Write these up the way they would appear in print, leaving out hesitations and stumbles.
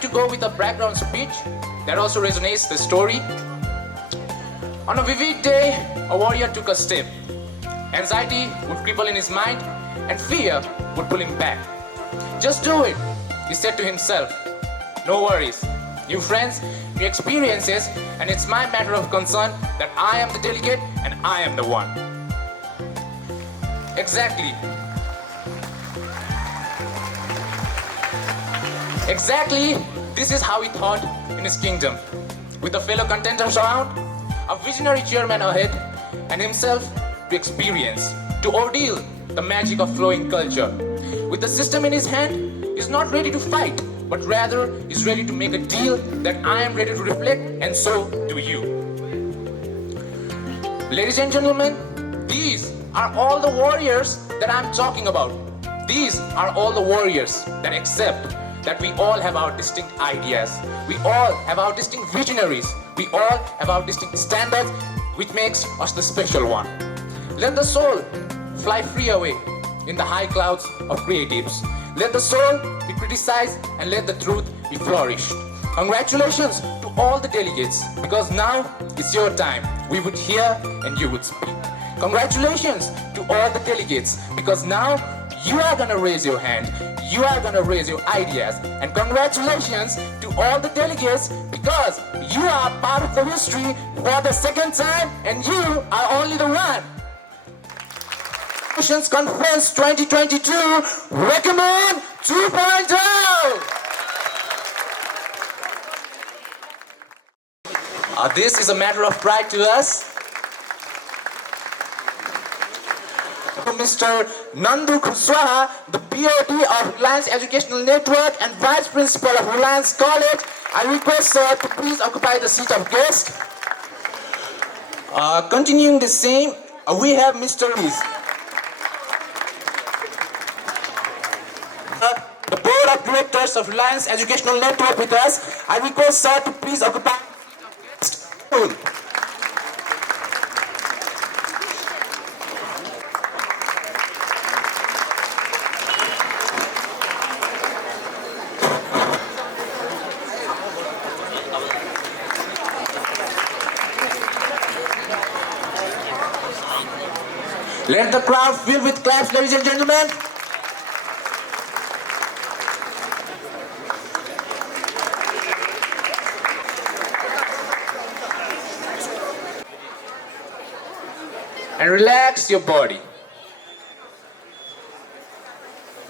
like to go with a background speech that also resonates the story. On a vivid day, a warrior took a step. Anxiety would cripple in his mind, and fear would pull him back. Just do it, he said to himself. No worries, new friends, new experiences, and it's my matter of concern that I am the delegate and I am the one. Exactly. Exactly, this is how he thought in his kingdom. With the fellow contenders around, a visionary chairman ahead, and himself to experience, to ordeal the magic of flowing culture. With the system in his hand, he's not ready to fight, but rather is ready to make a deal that I am ready to reflect, and so do you. Ladies and gentlemen, these are all the warriors that I'm talking about. These are all the warriors that accept that we all have our distinct ideas. We all have our distinct visionaries. We all have our distinct standards, which makes us the special one. Let the soul fly free away in the high clouds of creatives. Let the soul be criticized and let the truth be flourished. Congratulations to all the delegates, because now it's your time. We would hear and you would speak. Congratulations to all the delegates, because now you are gonna raise your hand. You are gonna raise your ideas. And congratulations to all the delegates, because you are part of the history for the second time and you are only the one. Conference 2022 Recommend 2.0. This is a matter of pride to us. Mr. Nandu Kuswaha, the BOD of Reliance Educational Network and Vice Principal of Reliance College, I request sir to please occupy the seat of guest. Continuing the same, we have Mr. Rees. The Board of Directors of Reliance Educational Network with us. I request sir to please occupy the seat of guest. Let the crowd fill with claps, ladies and gentlemen. And relax your body.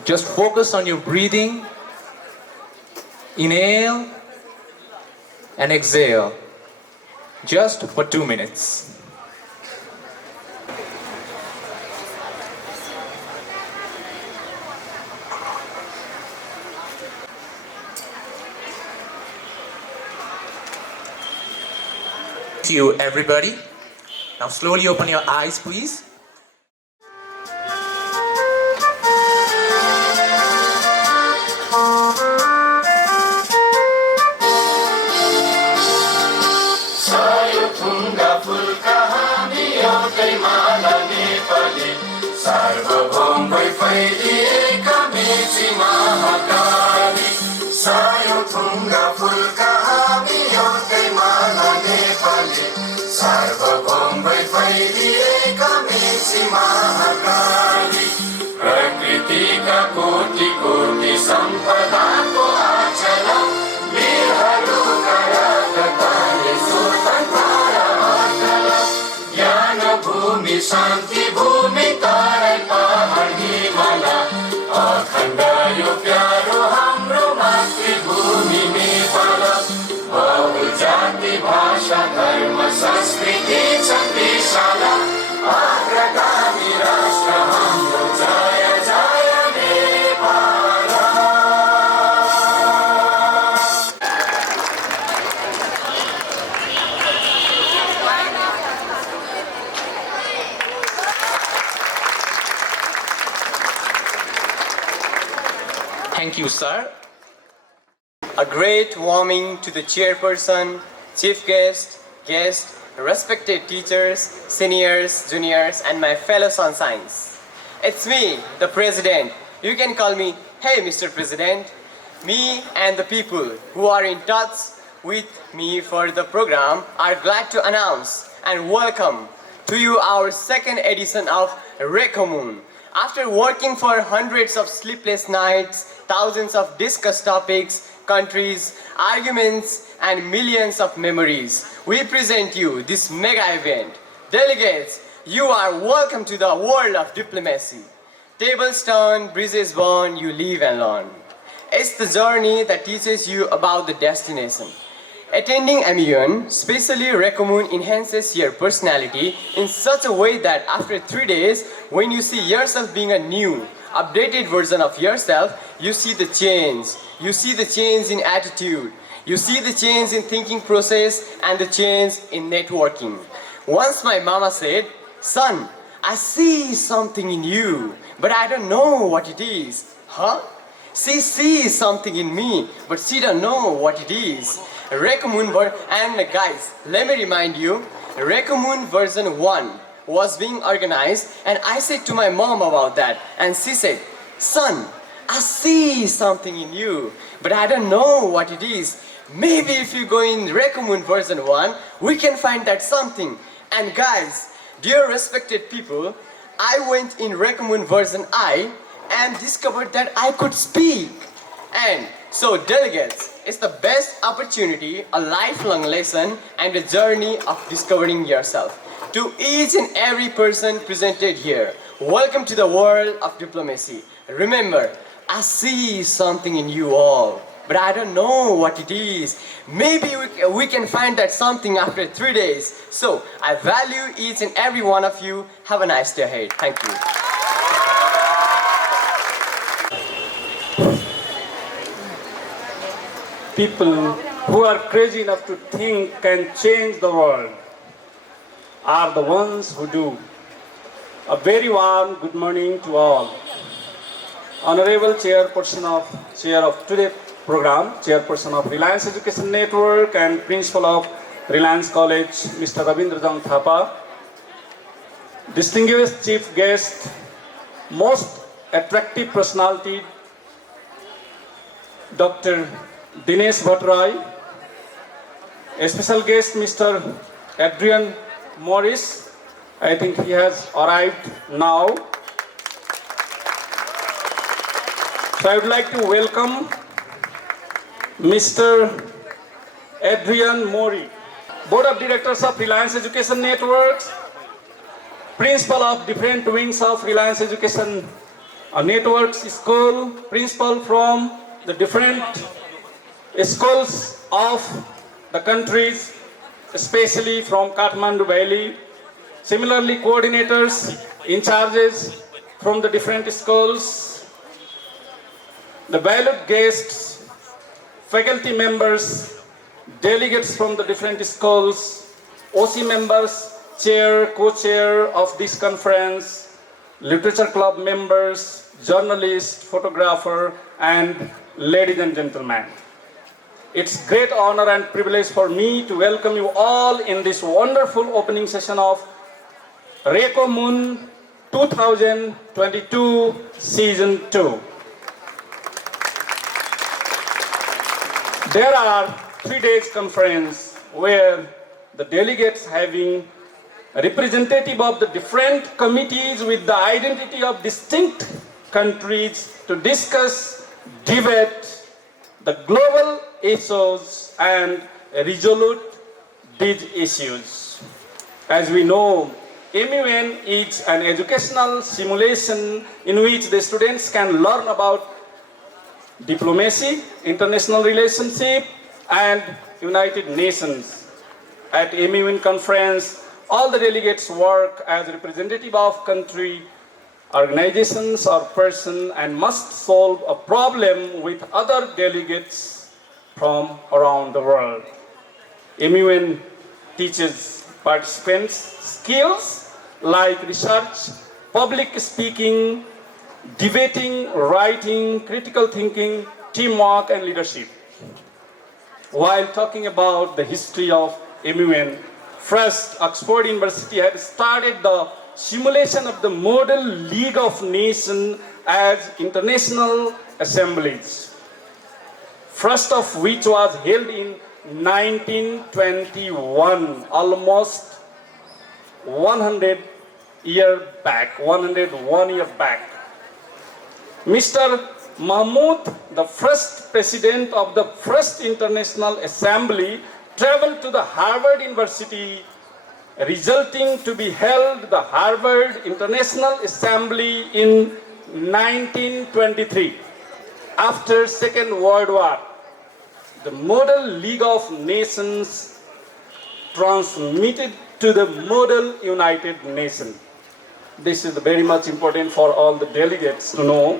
Just focus on your breathing. Inhale and exhale. Just for 2 minutes. You everybody. Now slowly open your eyes, please. शान्ति भूमि तारै पहाड हिमाला अखण्ड यो प्यारो हाम्रो मातृभूमि नेपाल बहु जाति भाषा धर्म संस्कृति छन् विशाल अग्रगामी राष्ट्र हाम्रो जय जय Nepal. Thank you, sir. A great warming to the chairperson, chief guest, respected teachers, seniors, juniors, and my fellow sunshines. It's me, the president. You can call me, hey Mr. President. Me and the people who are in touch with me for the program are glad to announce and welcome to you our second edition of Co MUN. After working for hundreds of sleepless nights, thousands of discussed topics, countries, arguments, and millions of memories, we present you this mega event. Delegates, you are welcome to the world of diplomacy. Tables turn, bridges burn, you live and learn. It's the journey that teaches you about the destination. Attending MUN, especially Co MUN, enhances your personality in such a way that after 3 days, when you see yourself being a new, updated version of yourself, you see the change. You see the change in attitude. You see the change in thinking process and the change in networking. Once my mama said, "Son, I see something in you, but I don't know what it is." Huh? She sees something in me, but she don't know what it is. Co MUN and guys, let me remind you, Co MUN version 1 was being organized, and I said to my mom about that, and she said, "Son, I see something in you, but I don't know what it is. Maybe if you go in Co MUN version 1, we can find that something." And guys, dear respected people, I went in Co MUN version I and discovered that I could speak. And so delegates, it's the best opportunity, a lifelong lesson, and a journey of discovering yourself. To each and every person presented here, welcome to the world of diplomacy. Remember, I see something in you all, but I don't know what it is. Maybe we can find that something after 3 days. So I value each and every one of you. Have a nice day ahead. Thank you. People who are crazy enough to think can change the world are the ones who do. A very warm good morning to all. Honorable Chair of today's program, Chairperson of Reliance Education Network and Principal of Reliance College, Mr. Ravindra Jang Thapa. Distinguished Chief Guest, most attractive personality, Dr. Dinesh Bhattarai, a special guest, Mr. Adrian Morris. I think he has arrived now. So I would like to welcome Mr. Adrian Mori, Board of Directors of Reliance Education Networks, Principal of different wings of Reliance Education Networks School, Principal from the different schools of the countries, especially from Kathmandu Valley. Similarly, coordinators, in charges from the different schools, the valued guests, faculty members, delegates from the different schools, OC members, chair, co-chair of this conference, literature club members, journalists, photographer, and ladies and gentlemen. It's great honor and privilege for me to welcome you all in this wonderful opening session of Co MUN 2022 Season 2. There are 3 days conference where the delegates having a representative of the different committees with the identity of distinct countries to discuss, debate the global issues and resolve these issues. As we know, MUN is an educational simulation in which the students can learn about diplomacy, international relationship, and United Nations. At MUN conference, all the delegates work as representative of country, organizations, or person and must solve a problem with other delegates from around the world. MUN teaches participants skills like research, public speaking, debating, writing, critical thinking, teamwork, and leadership. While talking about the history of MUN, first Oxford University had started the simulation of the Model League of Nations as international assemblies. first of which was held in 1921, almost 101 year back. Mr. Mahmoud, the first president of the first International Assembly, traveled to the Harvard University, resulting to be held the Harvard International Assembly in 1923. After Second World War, the Model League of Nations transmitted to the Model United Nations. This is very much important for all the delegates to know.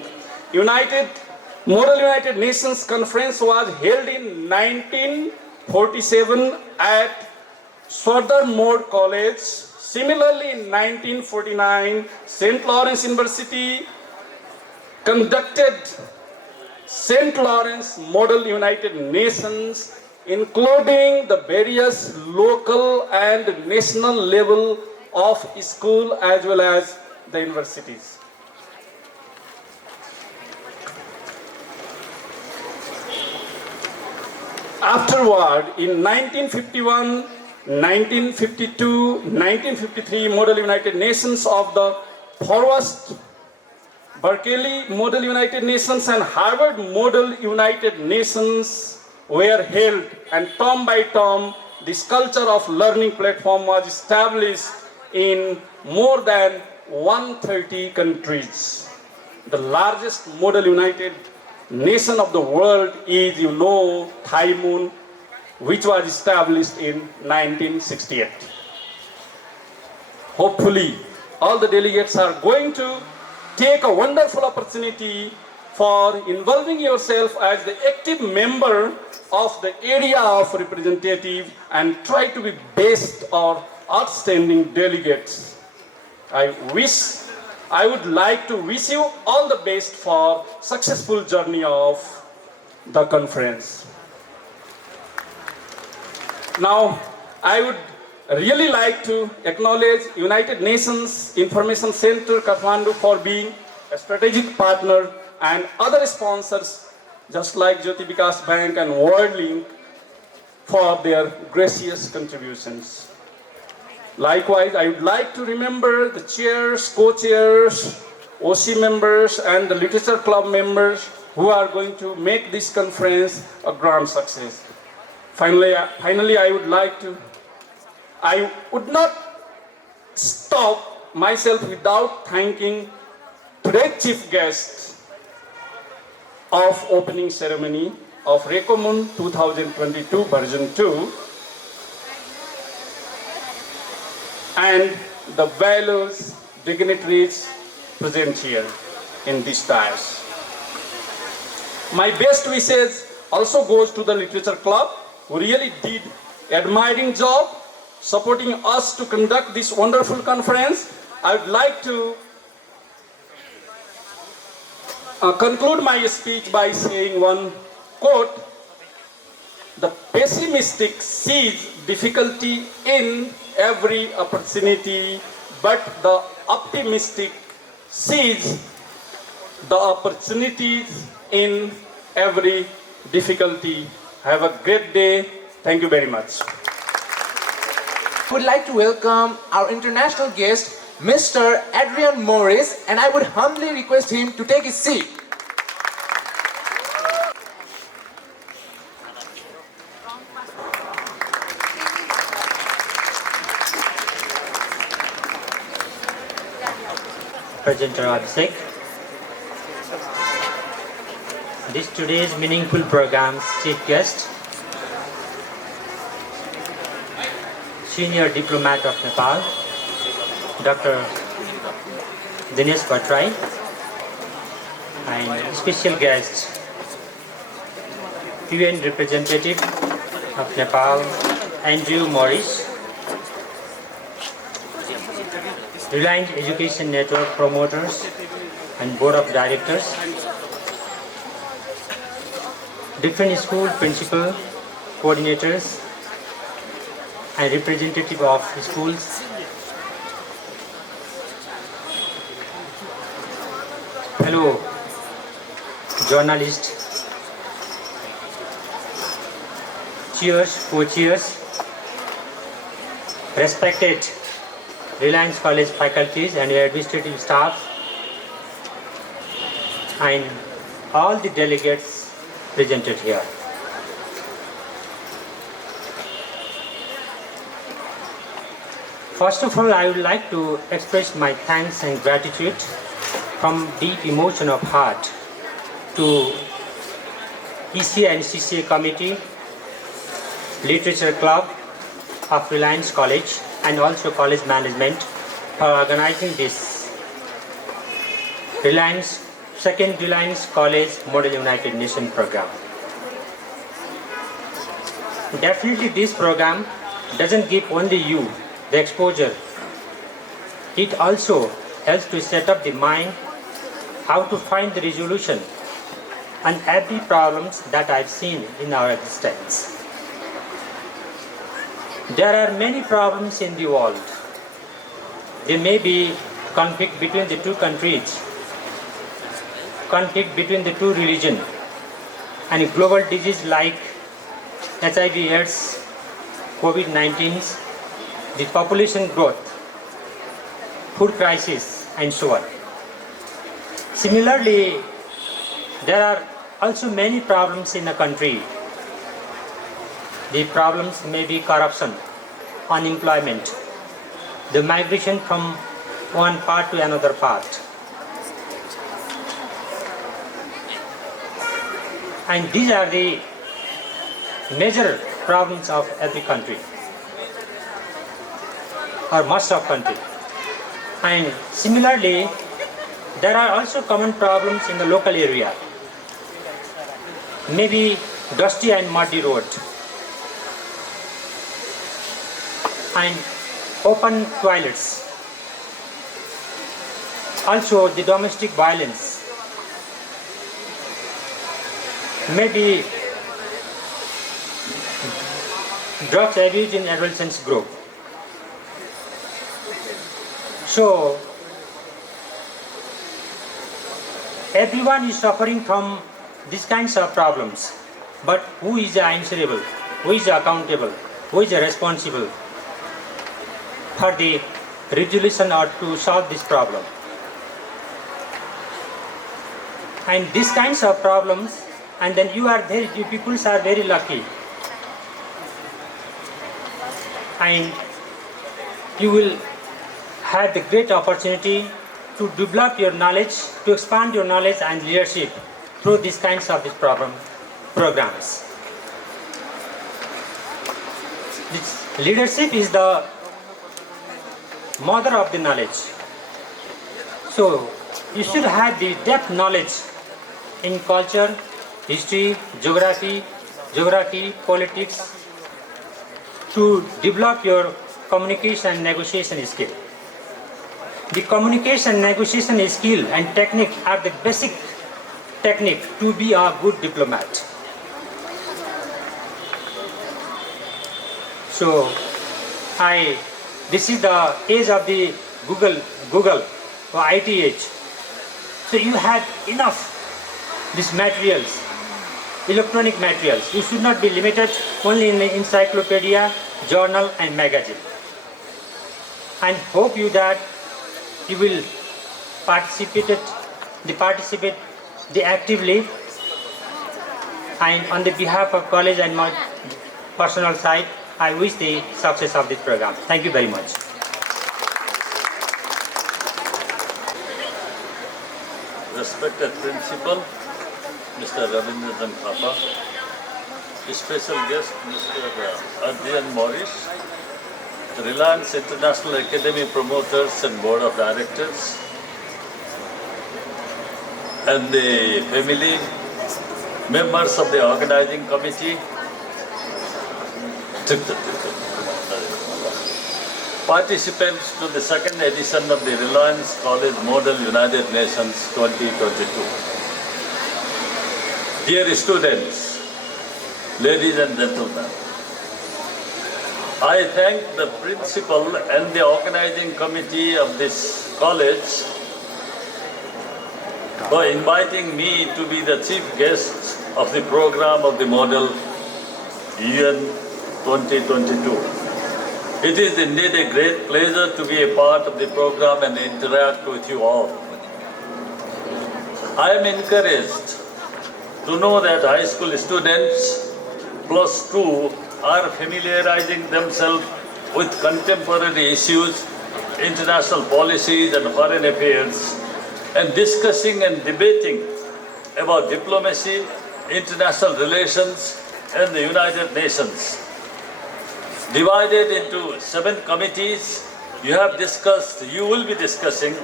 Model United Nations Conference was held in 1947 at Swarthmore College. Similarly, in 1949, St. Lawrence University conducted St. Lawrence Model United Nations, including the various local and national level of school as well as the universities. Afterward, in 1951, 1952, 1953, Model United Nations of the Forwest, Berkeley Model United Nations and Harvard Model United Nations were held, and term by term, this culture of learning platform was established in more than 130 countries. The largest Model United Nation of the world is, Co MUN, which was established in 1968. Hopefully, all the delegates are going to take a wonderful opportunity for involving yourself as the active member of the area of representative and try to be best or outstanding delegates. I would like to wish you all the best for successful journey of the conference. Now, I would really like to acknowledge United Nations Information Center Kathmandu for being a strategic partner and other sponsors just like Jyoti Vikas Bank and WorldLink for their gracious contributions. Likewise, I would like to remember the chairs, co-chairs, OC members and the literature club members who are going to make this conference a grand success. Finally, I would not stop myself without thanking today's chief guest of opening ceremony of Co MUN 2022 version 2 and the values dignitaries present here in this dais. My best wishes also goes to the literature club who really did admiring job supporting us to conduct this wonderful conference. I would like to conclude my speech by saying one quote: "The pessimistic sees difficulty in every opportunity, but the optimistic sees the opportunities in every difficulty." Have a great day. Thank you very much. I would like to welcome our international guest, Mr. Adrian Morris, and I would humbly request him to take his seat. Presenter Abhishek. This today's meaningful program's chief guest, Senior Diplomat of Nepal, Dr. Dinesh Bhattrai, and special guest, UN Representative of Nepal, Andrew Morris, Reliance Education Network promoters and Board of Directors, different school principal coordinators and representative of schools, fellow journalists, cheers, co-cheers, respected Reliance College faculties and administrative staff, and all the delegates presented here. First of all, I would like to express my thanks and gratitude from deep emotion of heart to ECA and CCA Committee, Literature Club of Reliance College, and also college management for organizing this second Reliance College Model United Nations program. Definitely this program doesn't give only you the exposure. It also helps to set up the mind how to find the resolution on every problems that I've seen in our existence. There are many problems in the world. There may be conflict between the two countries, conflict between the two religions, and global disease like HIV/AIDS, COVID-19, the population growth, food crisis, and so on. Similarly, there are also many problems in a country. The problems may be corruption, unemployment, the migration from one part to another part. And these are the major problems of every country, or most of country. And similarly, there are also common problems in the local area. Maybe dusty and muddy road, and open toilets. Also the domestic violence. Maybe drugs abuse in adolescents group. So everyone is suffering from these kinds of problems. But who is answerable? Who is accountable? Who is responsible for the resolution or to solve this problem? And these kinds of problems, and then you people are very lucky, and you will have the great opportunity to develop your knowledge, to expand your knowledge and leadership through these kinds of programs. This leadership is the mother of the knowledge. So you should have the depth knowledge in culture, history, geography, politics, to develop your communication and negotiation skill. The communication, negotiation skill and technique are the basic technique to be a good diplomat. So this is the age of the Google or IT age. So you have enough these materials, electronic materials. You should not be limited only in the encyclopedia, journal and magazine. And hope you that you will participate actively, and on the behalf of college and my personal side, I wish the success of this program. Thank you very much. Respected Principal, Mr. Ravindran Thapa, special guest, Mr. Adrian Morris, Reliance International Academy Promoters and Board of Directors, and the family, members of the organizing committee, participants to the second edition of the Reliance College Model United Nations 2022. Dear students, ladies and gentlemen, I thank the principal and the organizing committee of this college for inviting me to be the chief guest of the program of the Model UN 2022. It is indeed a great pleasure to be a part of the program and interact with you all. I am encouraged to know that high school students +2 are familiarizing themselves with contemporary issues, international policies and foreign affairs, and discussing and debating about diplomacy, international relations, and the United Nations. Divided into 7 committees, you will be discussing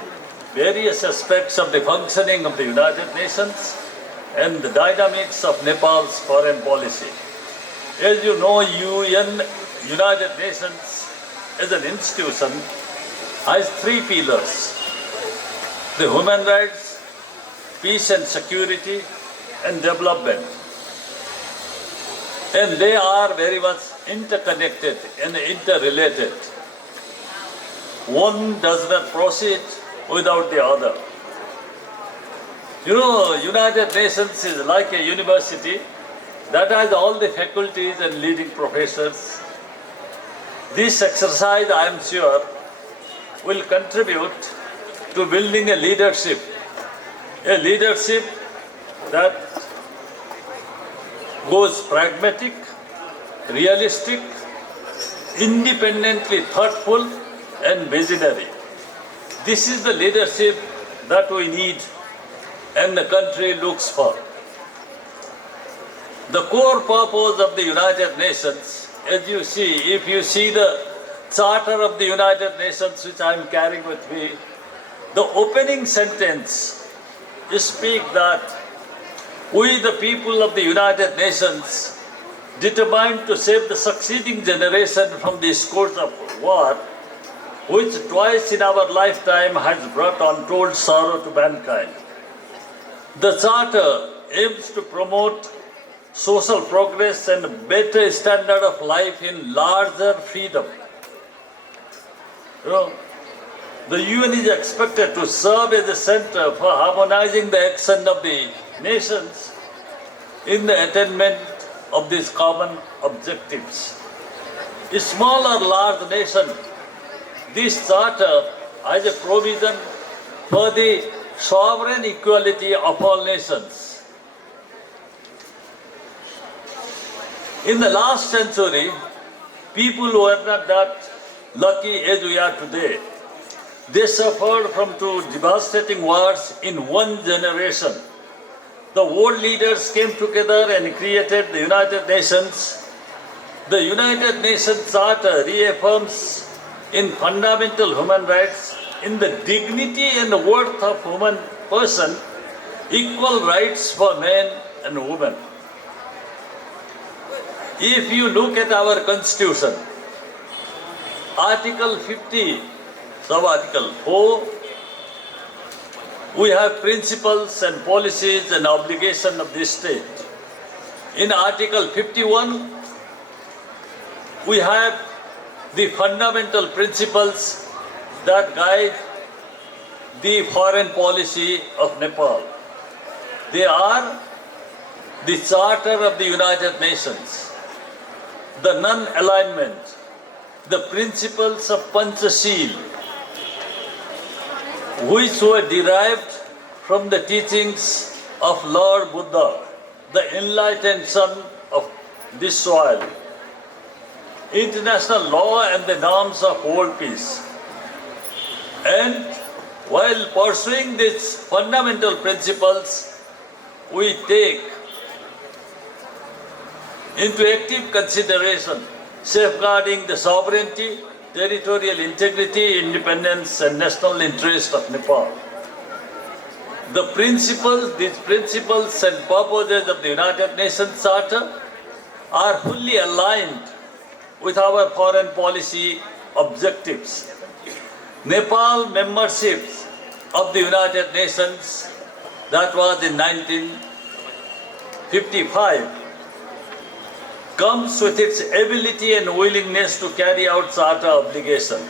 various aspects of the functioning of the United Nations and the dynamics of Nepal's foreign policy. As you know, United Nations as an institution has 3 pillars: the human rights, peace and security, and development. And they are very much interconnected and interrelated. One does not proceed without the other. You know, United Nations is like a university that has all the faculties and leading professors. This exercise, I am sure, will contribute to building a leadership that goes pragmatic, realistic, independently thoughtful, and visionary. This is the leadership that we need and the country looks for. The core purpose of the United Nations, as you see, if you see the Charter of the United Nations, which I am carrying with me, the opening sentence speaks that we, the people of the United Nations, determined to save the succeeding generation from the scourge of war, which twice in our lifetime has brought untold sorrow to mankind. The Charter aims to promote social progress and better standard of life in larger freedom. You know, the UN is expected to serve as a center for harmonizing the action of the nations in the attainment of these common objectives. A small or large nation, this charter has a provision for the sovereign equality of all nations. In the last century, people were not that lucky as we are today. They suffered from 2 devastating wars in one generation. The world leaders came together and created the United Nations. The United Nations Charter reaffirms in fundamental human rights, in the dignity and worth of human person, equal rights for men and women. If you look at our Constitution, Article 50, Sub-Article 4, we have principles and policies and obligations of the state. In Article 51, we have the fundamental principles that guide the foreign policy of Nepal. They are the Charter of the United Nations, the non-alignment, the principles of Panchashil, which were derived from the teachings of Lord Buddha, the enlightened son of this soil, international law and the norms of world peace. And while pursuing these fundamental principles, we take into active consideration safeguarding the sovereignty, territorial integrity, independence, and national interest of Nepal. These principles and purposes of the United Nations Charter are fully aligned with our foreign policy objectives. Nepal membership of the United Nations, that was in 1955, comes with its ability and willingness to carry out Charter obligation.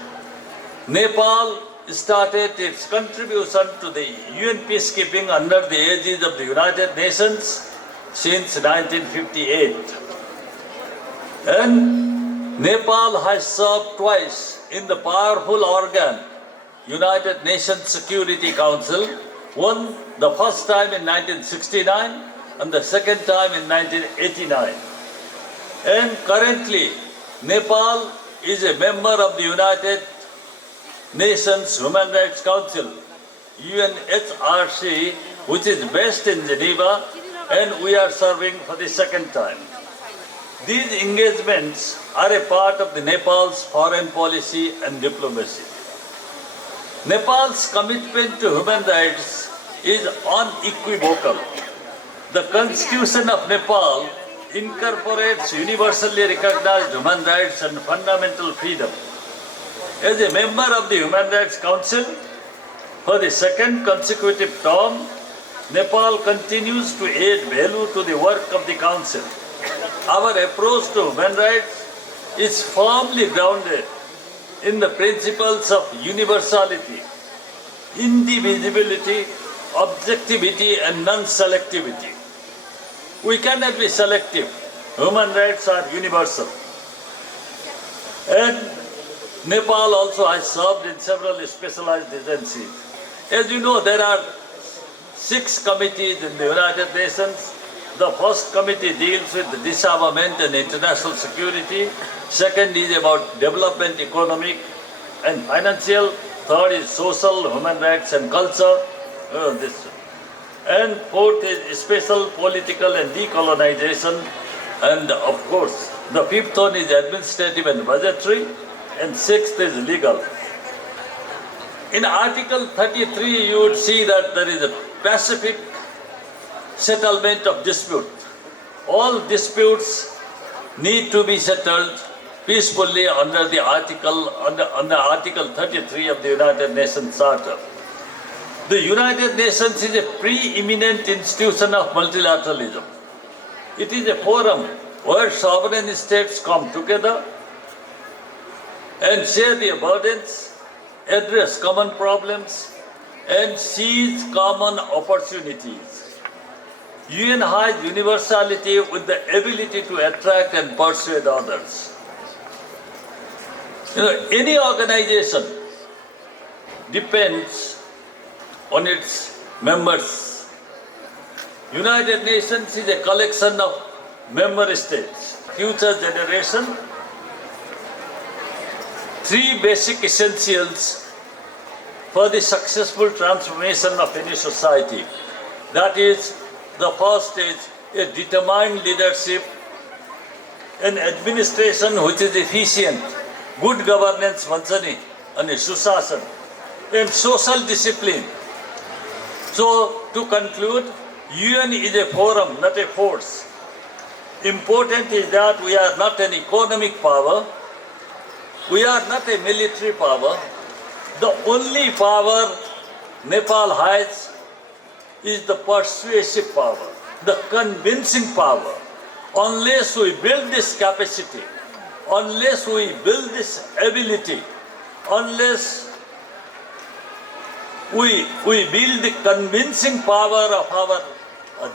Nepal started its contribution to the UN peacekeeping under the aegis of the United Nations since 1958. And Nepal has served twice in the powerful organ, United Nations Security Council, one the first time in 1969 and the second time in 1989. And currently, Nepal is a member of the United Nations Human Rights Council, UNHRC, which is based in Geneva, and we are serving for the second time. These engagements are a part of the Nepal's foreign policy and diplomacy. Nepal's commitment to human rights is unequivocal. The Constitution of Nepal incorporates universally recognized human rights and fundamental freedom. As a member of the Human Rights Council, for the second consecutive term, Nepal continues to add value to the work of the Council. Our approach to human rights is firmly grounded in the principles of universality, indivisibility, objectivity, and non-selectivity. We cannot be selective. Human rights are universal. And Nepal also has served in several specialized agencies. As you know, there are 6 committees in the United Nations. The first committee deals with disarmament and international security. Second is about development, economic and financial. Third is social, human rights and culture. And fourth is special, political and decolonization. And of course, the fifth one is administrative and budgetary. And sixth is legal. In Article 33, you would see that there is a pacific settlement of dispute. All disputes need to be settled peacefully under the under Article 33 of the United Nations Charter. The United Nations is a preeminent institution of multilateralism. It is a forum where sovereign states come together and share their burdens, address common problems, and seize common opportunities. UN has universality with the ability to attract and persuade others. Any organization depends on its members. United Nations is a collection of member states. Future generation, 3 basic essentials for the successful transformation of any society. That is, the first is a determined leadership, an administration which is efficient, good governance functioning, and a susasan, and social discipline. So, to conclude, UN is a forum, not a force. Important is that we are not an economic power, we are not a military power. The only power Nepal has is the persuasive power, the convincing power. Unless we build this capacity, unless we build this ability, unless we build the convincing power of our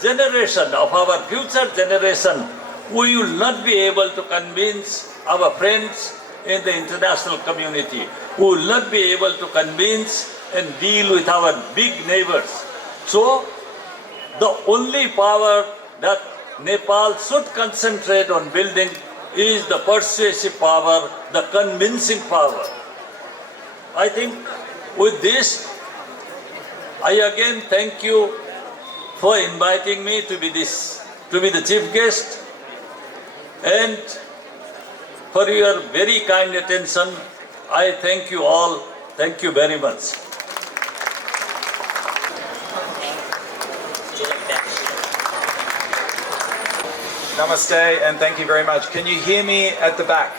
generation, of our future generation, we will not be able to convince our friends in the international community. We will not be able to convince and deal with our big neighbors. So, the only power that Nepal should concentrate on building is the persuasive power, the convincing power. I think with this, I again thank you for inviting me to be the chief guest, and for your very kind attention. I thank you all. Thank you very much. Namaste and thank you very much. Can you hear me at the back?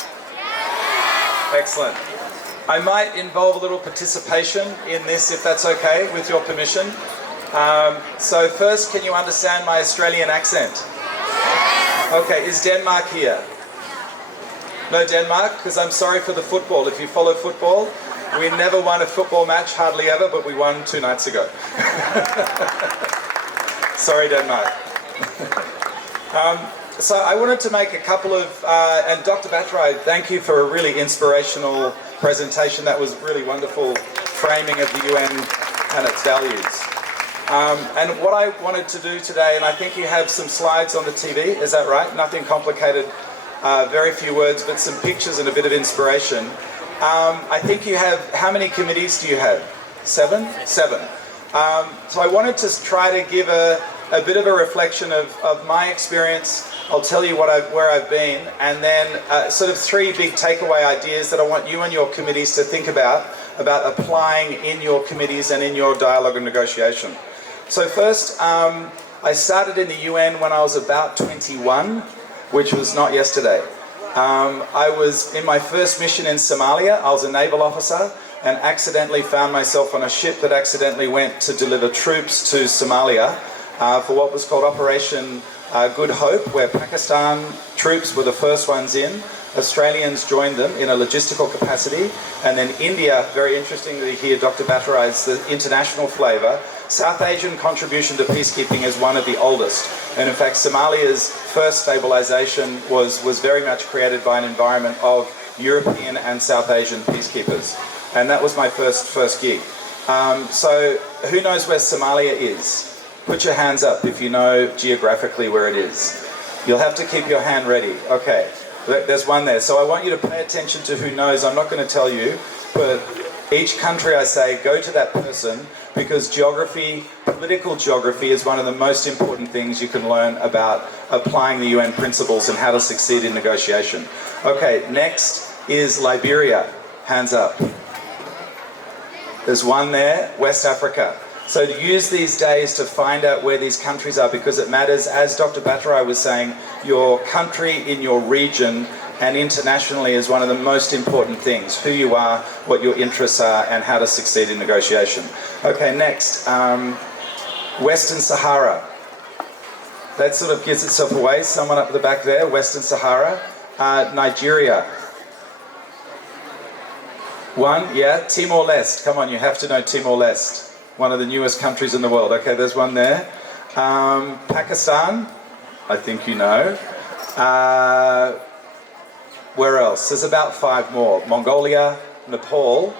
Excellent. I might involve a little participation in this, if that's okay, with your permission. So first, can you understand my Australian accent? Okay, is Denmark here? No Denmark? Because I'm sorry for the football. If you follow football, we never won a football match, hardly ever, but we won 2 nights ago. Sorry, Denmark. So I wanted to make a couple of, and Dr. Bhattarai, thank you for a really inspirational presentation. That was really wonderful framing of the UN and its values. And what I wanted to do today, and I think you have some slides on the TV, is that right? Nothing complicated, very few words, but some pictures and a bit of inspiration. I think you have, how many committees do you have? 7? 7. So I wanted to try to give a bit of a reflection of my experience. I'll tell you where I've been, and then sort of 3 big takeaway ideas that I want you and your committees to think about applying in your committees and in your dialogue and negotiation. So first, I started in the UN when I was about 21, which was not yesterday. I was in my first mission in Somalia. I was a naval officer and accidentally found myself on a ship that accidentally went to deliver troops to Somalia for what was called Operation Good Hope, where Pakistan troops were the first ones in. Australians joined them in a logistical capacity, and then India, very interestingly here, Dr. Bhattarai's the international flavour. South Asian contribution to peacekeeping is one of the oldest, and in fact Somalia's first stabilisation was very much created by an environment of European and South Asian peacekeepers, and that was my first gig. So who knows where Somalia is? Put your hands up if you know geographically where it is. You'll have to keep your hand ready. Okay, there's one there. So I want you to pay attention to who knows. I'm not going to tell you, but each country I say, go to that person, because geography, political geography, is one of the most important things you can learn about applying the UN principles and how to succeed in negotiation. Okay, next is Liberia. Hands up. There's one there, West Africa. So use these days to find out where these countries are, because it matters, as Dr. Bhattarai was saying, your country in your region and internationally is one of the most important things. Who you are, what your interests are, and how to succeed in negotiation. Okay, next. Western Sahara. That sort of gives itself away. Someone up the back there, Western Sahara. Nigeria. One, yeah, Timor-Leste. Come on, you have to know Timor-Leste. One of the newest countries in the world. Okay, there's one there. Pakistan, I think you know. Where else? There's about 5 more. Mongolia, Nepal.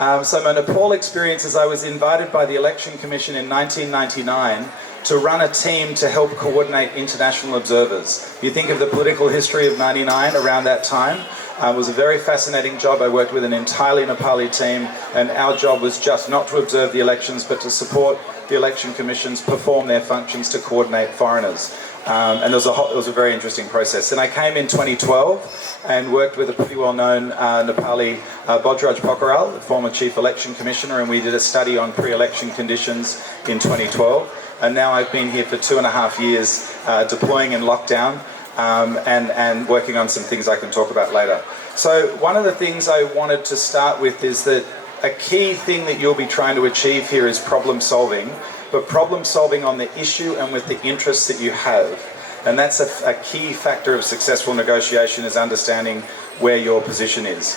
So my Nepal experience is I was invited by the Election Commission in 1999 to run a team to help coordinate international observers. You think of the political history of '99 around that time. It was a very fascinating job. I worked with an entirely Nepali team, and our job was just not to observe the elections, but to support the election commissions perform their functions to coordinate foreigners. And it was a very interesting process. And I came in 2012 and worked with a pretty well-known Nepali, Bojraj Pokharal, the former Chief Election Commissioner, and we did a study on pre-election conditions in 2012. And now I've been here for 2.5 years deploying in lockdown. And working on some things I can talk about later. So one of the things I wanted to start with is that a key thing that you'll be trying to achieve here is problem solving, but problem solving on the issue and with the interests that you have. And that's a key factor of successful negotiation, is understanding where your position is.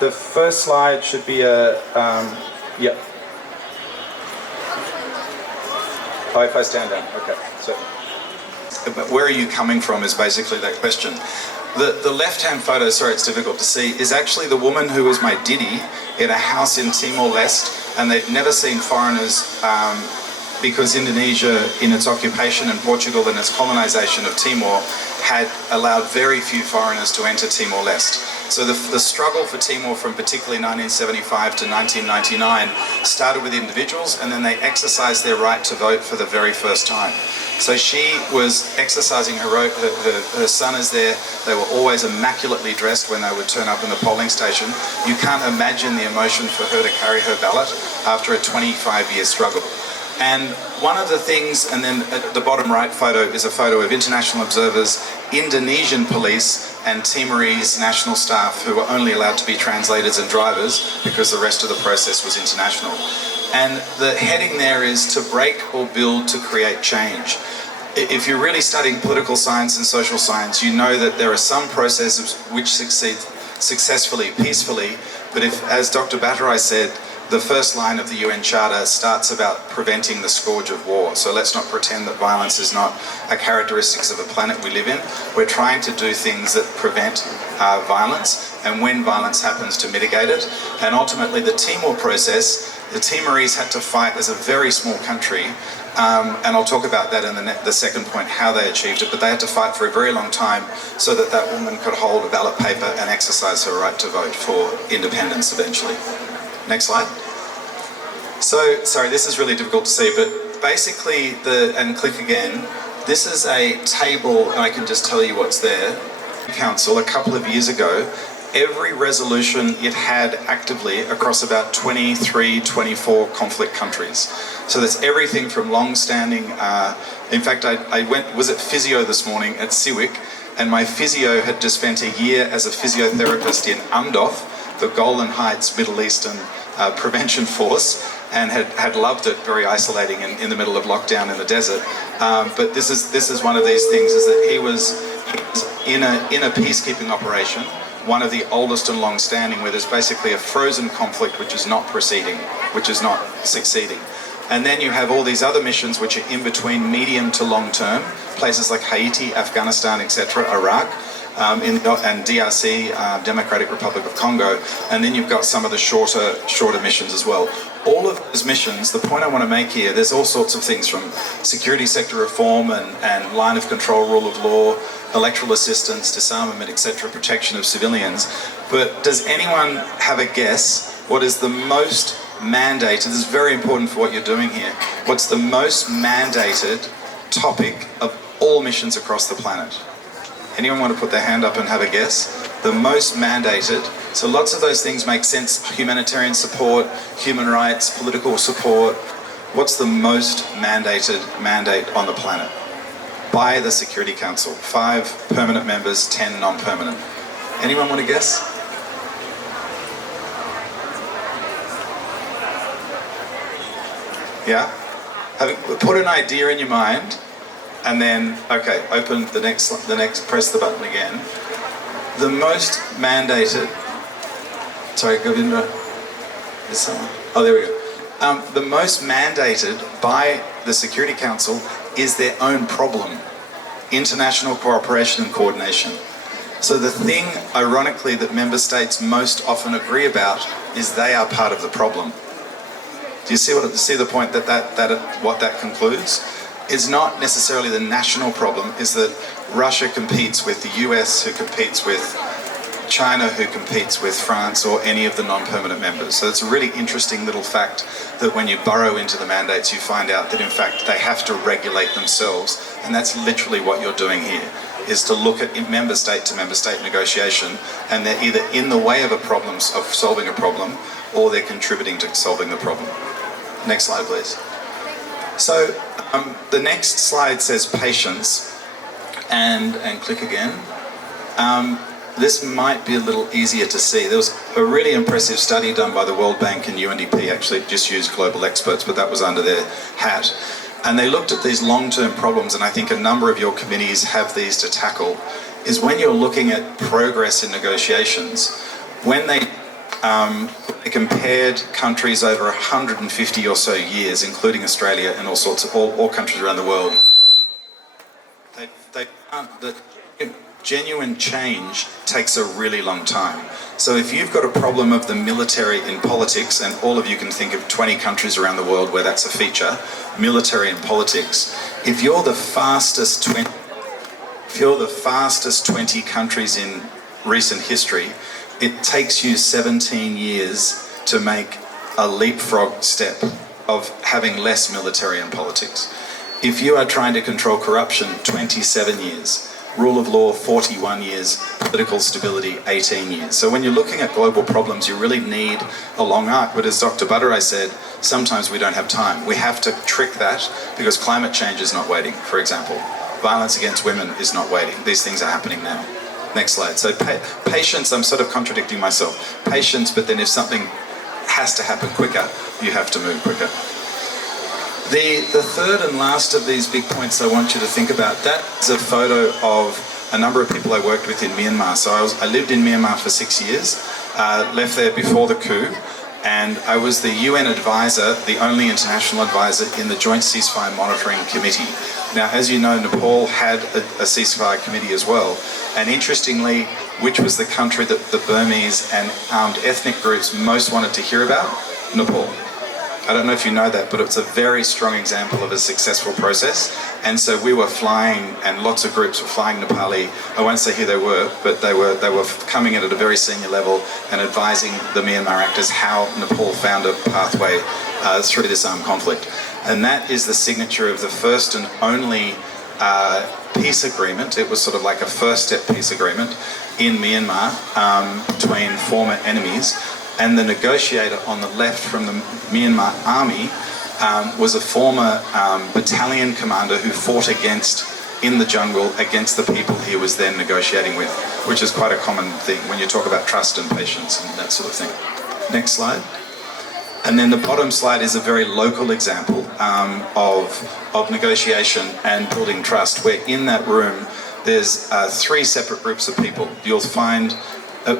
The first slide should be yep. Oh, if I stand down, okay. So. But where are you coming from is basically that question. The left-hand photo, sorry it's difficult to see, is actually the woman who was my diddy in a house in Timor-Leste, and they'd never seen foreigners because Indonesia, in its occupation, and Portugal in its colonisation of Timor, had allowed very few foreigners to enter Timor-Leste. So the struggle for Timor from particularly 1975 to 1999 started with individuals, and then they exercised their right to vote for the very first time. So she was exercising her right, her son is there. They were always immaculately dressed when they would turn up in the polling station. You can't imagine the emotion for her to carry her ballot after a 25-year struggle. And one of the things, and then at the bottom right photo is a photo of international observers, Indonesian police and Timorese national staff who were only allowed to be translators and drivers because the rest of the process was international. And the heading there is to break or build to create change. If you're really studying political science and social science, you know that there are some processes which succeed successfully, peacefully, but if, as Dr. Bhattarai said, the first line of the UN Charter starts about preventing the scourge of war. So let's not pretend that violence is not a characteristic of the planet we live in. We're trying to do things that prevent violence, and when violence happens, to mitigate it. And ultimately, the Timor process, the Timorese had to fight as a very small country, and I'll talk about that in the second point, how they achieved it, but they had to fight for a very long time so that that woman could hold a ballot paper and exercise her right to vote for independence eventually. Next slide. So, sorry, this is really difficult to see, but basically, and click again, this is a table, and I can just tell you what's there. Council, a couple of years ago, every resolution it had actively across about 23, 24 conflict countries. So that's everything from long-standing, in fact, I was at physio this morning at Siwik, and my physio had just spent a year as a physiotherapist in UNDOF, the Golan Heights Middle Eastern Prevention Force, and had loved it, very isolating in the middle of lockdown in the desert. But this is one of these things, is that he was in a peacekeeping operation, one of the oldest and long-standing, where there's basically a frozen conflict which is not proceeding, which is not succeeding. And then you have all these other missions which are in between medium to long-term, places like Haiti, Afghanistan, etc., Iraq, and DRC, Democratic Republic of Congo, and then you've got some of the shorter missions as well. All of those missions, the point I want to make here, there's all sorts of things from security sector reform and line of control, rule of law, electoral assistance, disarmament, etc., protection of civilians. But does anyone have a guess what is the most mandated, this is very important for what you're doing here, what's the most mandated topic of all missions across the planet? Anyone want to put their hand up and have a guess? The most mandated. So lots of those things make sense. Humanitarian support, human rights, political support. What's the most mandated mandate on the planet? By the Security Council. 5 permanent members, 10 non-permanent. Anyone want to guess? Yeah? Put an idea in your mind. And then, okay, open the next, press the button again. The most mandated, sorry, Govindra, is someone? Oh, there we go. The most mandated by the Security Council is their own problem, international cooperation and coordination. So the thing, ironically, that member states most often agree about is they are part of the problem. Do you see the point that what that concludes? Is not necessarily the national problem, is that Russia competes with the US, who competes with China, who competes with France, or any of the non-permanent members. So it's a really interesting little fact that when you burrow into the mandates, you find out that in fact they have to regulate themselves, and that's literally what you're doing here, is to look at member state to member state negotiation, and they're either in the way of solving a problem, or they're contributing to solving the problem. Next slide, please. So the next slide says patience, and click again. This might be a little easier to see. There was a really impressive study done by the World Bank and UNDP, actually just used global experts, but that was under their hat. And they looked at these long-term problems, and I think a number of your committees have these to tackle, is when you're looking at progress in negotiations, when they compared countries over 150 or so years, including Australia and all countries around the world, they found that genuine change takes a really long time. So if you've got a problem of the military in politics, and all of you can think of 20 countries around the world where that's a feature, military in politics, if you're the fastest 20 countries in recent history, it takes you 17 years to make a leapfrog step of having less military in politics. If you are trying to control corruption, 27 years. Rule of law, 41 years. Political stability, 18 years. So when you're looking at global problems, you really need a long arc. But as Dr. Butterai said, sometimes we don't have time. We have to trick that, because climate change is not waiting, for example. Violence against women is not waiting. These things are happening now. Next slide. So patience, I'm sort of contradicting myself. Patience, but then if something has to happen quicker, you have to move quicker. The third and last of these big points I want you to think about, that is a photo of a number of people I worked with in Myanmar. So I lived in Myanmar for 6 years, left there before the coup, And I was the UN advisor, the only international advisor in the Joint Ceasefire Monitoring Committee. Now, as you know, Nepal had a ceasefire committee as well. And interestingly, which was the country that the Burmese and armed ethnic groups most wanted to hear about? Nepal. I don't know if you know that, but it's a very strong example of a successful process. And so we were flying, and lots of groups were flying Nepali. I won't say who they were, but they were coming in at a very senior level and advising the Myanmar actors how Nepal found a pathway through this armed conflict. And that is the signature of the first and only peace agreement. It was sort of like a first step peace agreement in Myanmar between former enemies. And the negotiator on the left from the Myanmar army was a former battalion commander who fought in the jungle against the people he was then negotiating with, which is quite a common thing when you talk about trust and patience and that sort of thing. Next slide. And then the bottom slide is a very local example of negotiation and building trust, where in that room there's 3 separate groups of people. You'll find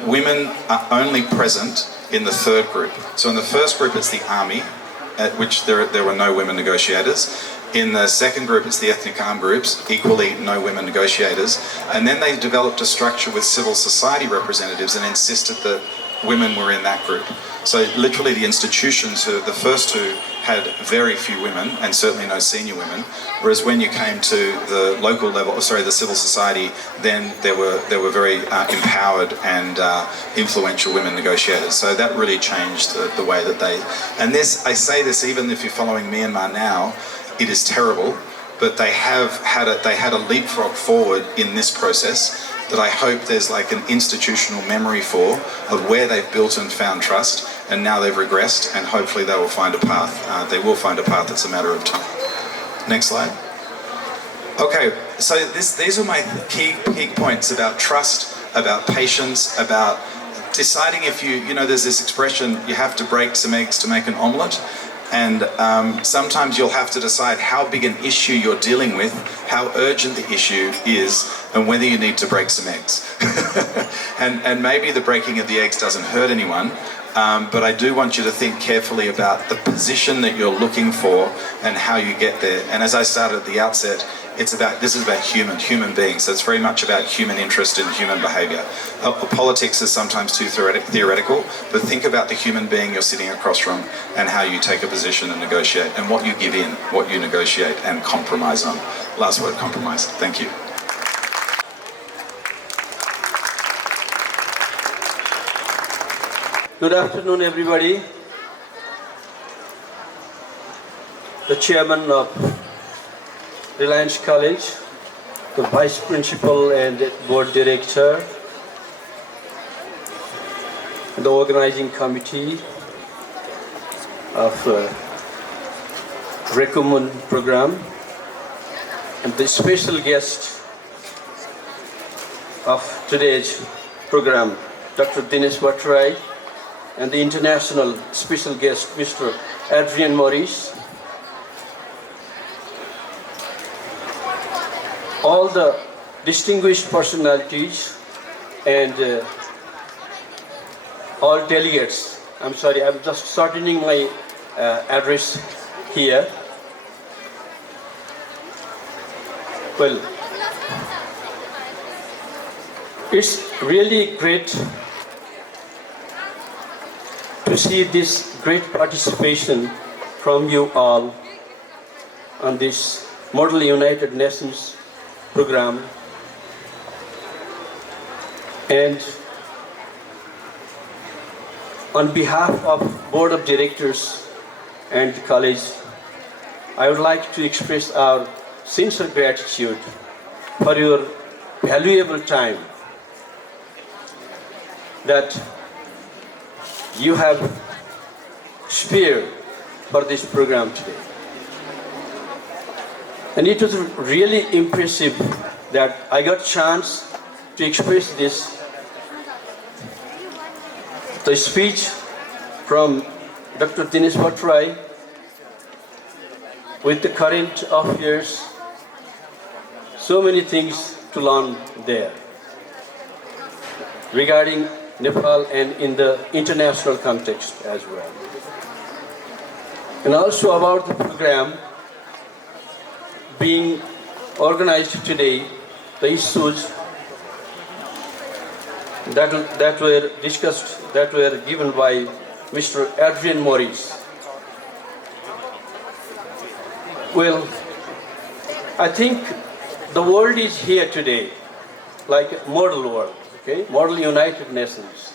women are only present in the 3rd group. So in the 1st group it's the army, at which there were no women negotiators. In the 2nd group it's the ethnic armed groups, equally no women negotiators. And then they developed a structure with civil society representatives and insisted that women were in that group. So literally the institutions, the first 2 had very few women and certainly no senior women, whereas when you came to the local level, the civil society, then there were very empowered and influential women negotiators. So that really changed the way that they, and this, I say this even if you're following Myanmar now, it is terrible, but they had a leapfrog forward in this process that I hope there's like an institutional memory for, of where they've built and found trust, and now they've regressed, and hopefully they will find a path. They will find a path, it's a matter of time. Next slide. Okay, so these are my key points about trust, about patience, about deciding if you know, there's this expression, you have to break some eggs to make an omelette. And sometimes you'll have to decide how big an issue you're dealing with, how urgent the issue is, and whether you need to break some eggs. and maybe the breaking of the eggs doesn't hurt anyone, but I do want you to think carefully about the position that you're looking for and how you get there. And as I started at the outset, this is about human beings. So it's very much about human interest in human behaviour. Politics is sometimes too theoretical, but think about the human being you're sitting across from and how you take a position and negotiate, and what you give in, what you negotiate and compromise on. Last word, compromise. Thank you. Good afternoon, everybody. The chairman of Reliance College, the vice principal and board director, the organizing committee of Co MUN program, and the special guest of today's program, Dr. Dinesh Bhattarai, and the international special guest, Mr. Adrian Maurice. All the distinguished personalities and all delegates. I'm sorry, I'm just shortening my address here. Well, it's really great to see this great participation from you all on this Model United Nations program. And on behalf of Board of Directors and the college, I would like to express our sincere gratitude for your valuable time that you have spared for this program today. And it was really impressive that I got a chance to express this. The speech from Dr. Dinesh Bhattarai with the current affairs, so many things to learn there regarding Nepal and in the international context as well. And also about the program being organized today, the issues that were discussed, that were given by Mr. Adrian Morris. Well, I think the world is here today, like a model world, okay? Model United Nations.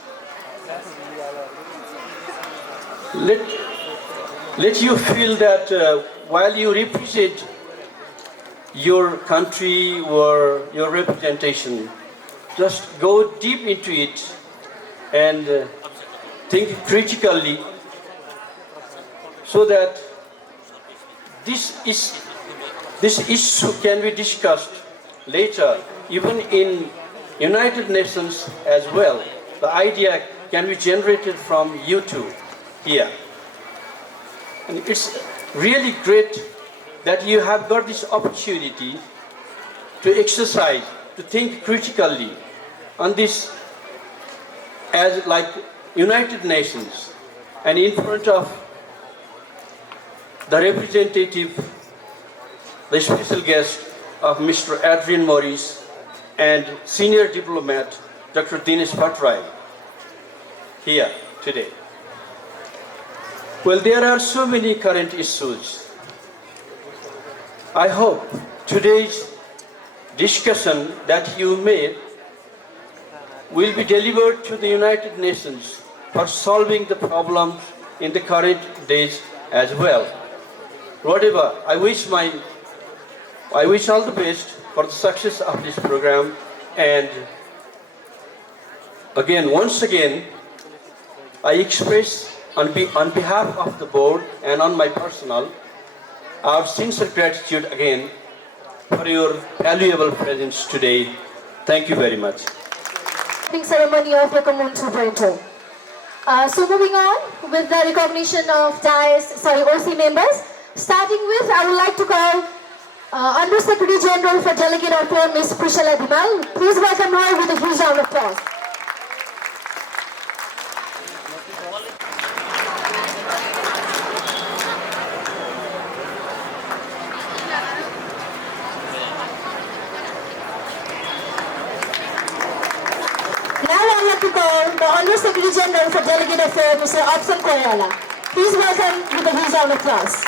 Let you feel that while you represent your country or your representation, just go deep into it and think critically so that this issue can be discussed later, even in United Nations as well. The idea can be generated from you two here. And it's really great that you have got this opportunity to exercise, to think critically on this as like United Nations and in front of the representative, the special guest of Mr. Adrian Morris and senior diplomat Dr. Dinesh Bhattrai here today. Well, there are so many current issues. I hope today's discussion that you made will be delivered to the United Nations for solving the problems in the current days as well. Whatever, I wish all the best for the success of this program, and once again, I express on behalf of the board and on my personal, our sincere gratitude again for your valuable presence today. Thank you very much. Ceremony of the Co MUN Superintendent. So moving on with the recognition of OC members. Starting with, I would like to call Under Secretary General for Delegate Affairs, Ms. Priscilla Bimal. Please welcome her with a huge round of applause. The Under Secretary General for Delegate Affairs, Mr. Absan Koyala. Please welcome with a huge round of applause.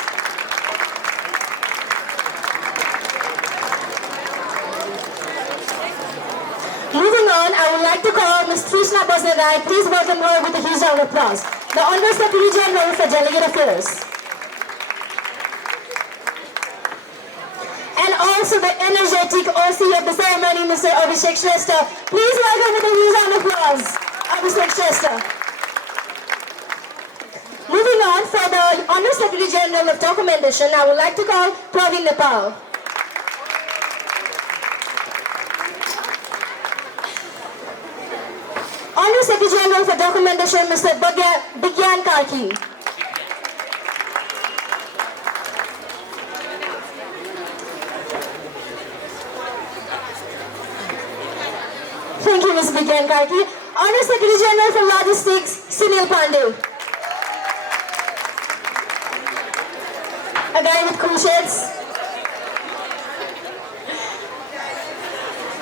Moving on, I would like to call Ms. Trishna Basarai. Please welcome her with a huge round of applause. The Under Secretary General for Delegate Affairs. And also the energetic OC of the ceremony, Mr. Abhishek Shrestha. Please welcome with a huge round of applause. Abhishek Shrestha. Moving on, for the Under Secretary General of Documentation, I would like to call Praveen Nepal. Under Secretary General for Documentation, Mr. Bigyan Karki. Thank you, Ms. Bigyan Karki. Under Secretary General for Logistics, Sunil Pandey. A guy with cool shades.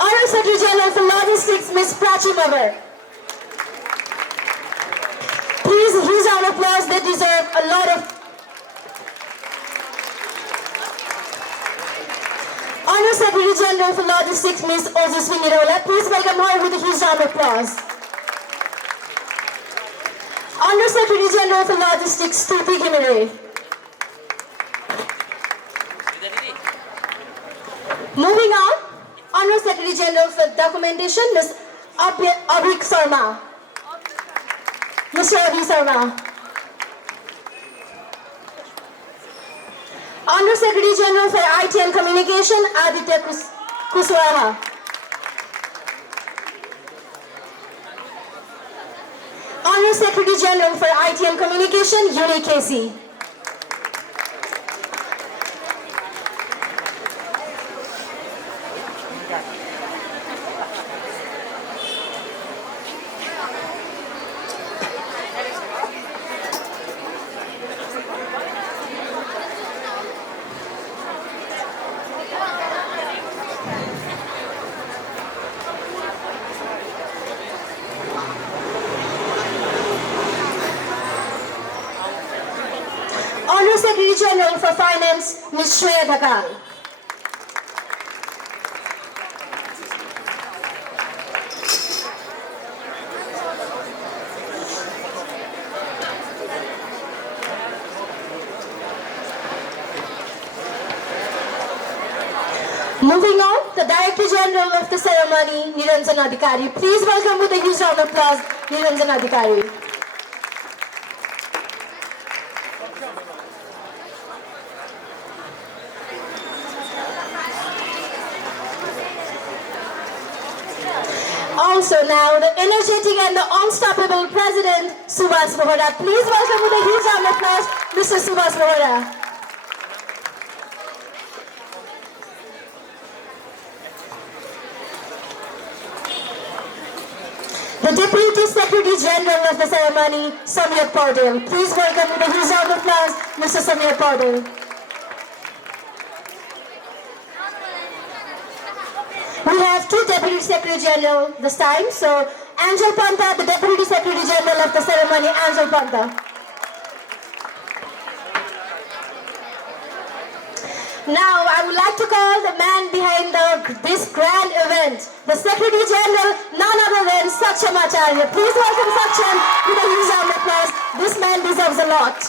Under Secretary General for Logistics, Ms. Prachi Mavar. Please, huge round of applause. They deserve a lot of. Under Secretary General for Logistics, Ms. Ojaswi Nirola. Please welcome her with a huge round of applause. Under Secretary General for Logistics, Stuti Gimire. Moving on, Under Secretary General for Documentation, Ms. Abhik Sarma. Mr. Abhi Sarma. Under Secretary General for IT and Communication, Aditya Kuswaha. Under Secretary General for IT and Communication, Yuri Casey. for Finance, Ms. Shreya Dhakal. Moving on, the Director General of the ceremony, Niranjan Adhikari. Please welcome with a huge round of applause, Niranjan Adhikari. Also now, the energetic and the unstoppable President, Subhas Bohra. Please welcome with a huge round of applause, Mr. Subhas Bohra. The Deputy Secretary General of the ceremony, Samir Paudel. Please welcome with a huge round of applause, Mr. Samir Paudel. We have two Deputy Secretary General this time. So, Angel Panta, the Deputy Secretary General of the ceremony, Angel Panta. Now, I would like to call the man behind this grand event, the Secretary General, none other than Saksham Acharya. Please welcome Saksham with a huge round of applause. This man deserves a lot.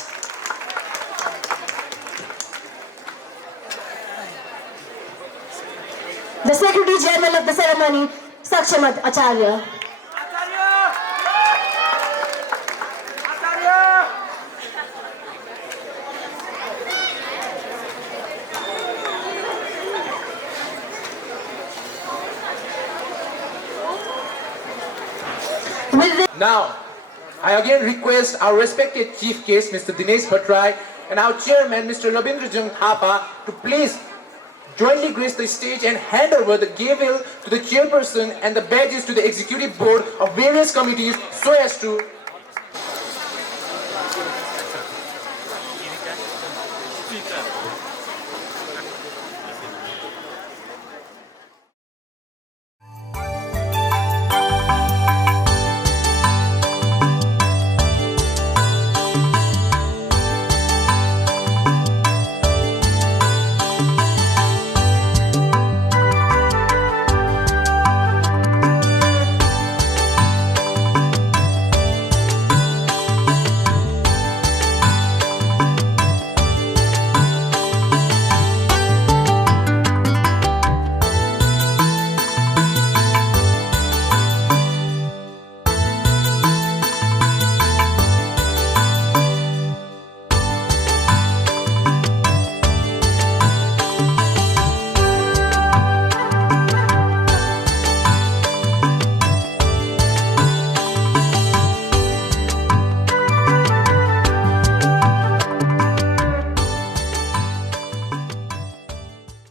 The Secretary General of the ceremony, Saksham Acharya. Now, I again request our respected Chief Guest, Mr. Dinesh Bhatrai, and our Chairman, Mr. Rabindra Jung Thapa, to please jointly grace the stage and hand over the gavel to the Chairperson and the badges to the Executive Board of various committees so as to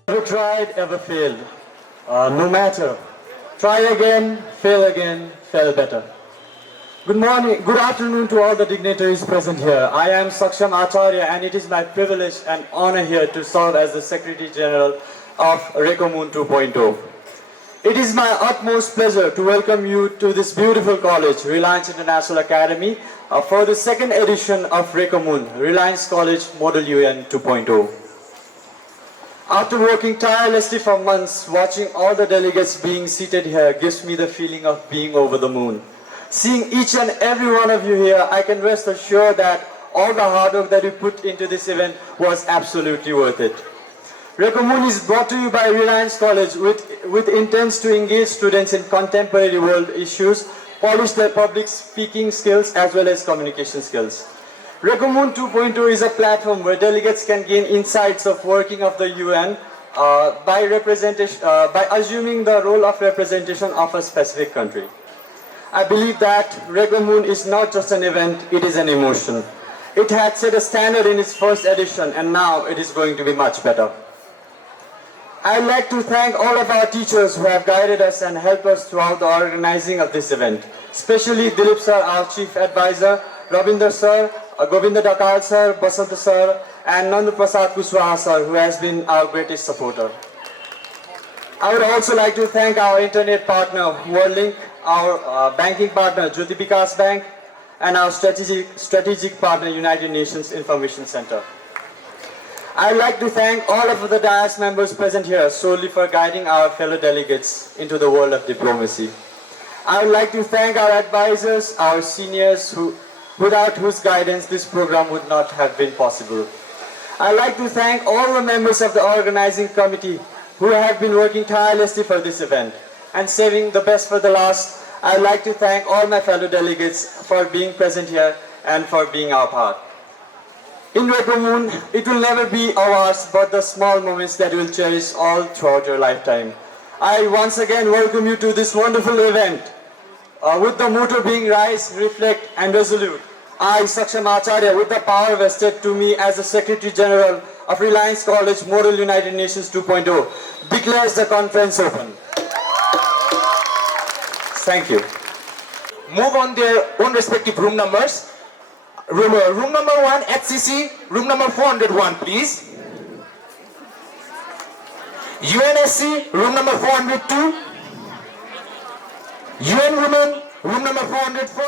Never tried, ever failed. No matter. Try again, fail better. Good morning, good afternoon to all the dignitaries present here. I am Saksham Acharya and it is my privilege and honor here to serve as the Secretary General of Co MUN 2.0. It is my utmost pleasure to welcome you to this beautiful college, Reliance International Academy, for the second edition of Co MUN, Reliance College Model UN 2.0. After working tirelessly for months, watching all the delegates being seated here gives me the feeling of being over the moon. Seeing each and every one of you here, I can rest assured that all the hard work that you put into this event was absolutely worth it. Co MUN is brought to you by Reliance College with intents to engage students in contemporary world issues, polish their public speaking skills as well as communication skills. Co MUN 2.0 is a platform where delegates can gain insights of working of the UN by assuming the role of representation of a specific country. I believe that Co MUN is not just an event, it is an emotion. It had set a standard in its first edition and now it is going to be much better. I'd like to thank all of our teachers who have guided us and helped us throughout the organizing of this event, especially Dilip sir, our chief advisor, Ravinder sir, Govinda Dakal sir, Basant sir, and Nandu Prasad Kushwaha sir, who has been our greatest supporter. I would also like to thank our internet partner, WorldLink, our banking partner, Jyoti Vikas Bank, and our strategic partner, United Nations Information Center. I'd like to thank all of the dais members present here solely for guiding our fellow delegates into the world of diplomacy. I would like to thank our advisors, our seniors, without whose guidance this program would not have been possible. I'd like to thank all the members of the organizing committee who have been working tirelessly for this event. And saving the best for the last, I'd like to thank all my fellow delegates for being present here and for being our part. In Co MUN, it will never be ours, but the small moments that will cherish all throughout your lifetime. I once again welcome you to this wonderful event. With the motto being Rise, Reflect and Resolute, I, Saksham Acharya, with the power vested to me as the Secretary General of Reliance College Model United Nations 2.0, declares the conference open. Thank you. Move on their own respective room numbers. Room number 1, HCC, room number 401, please. UNSC, room number 402. UN Women, room number 404.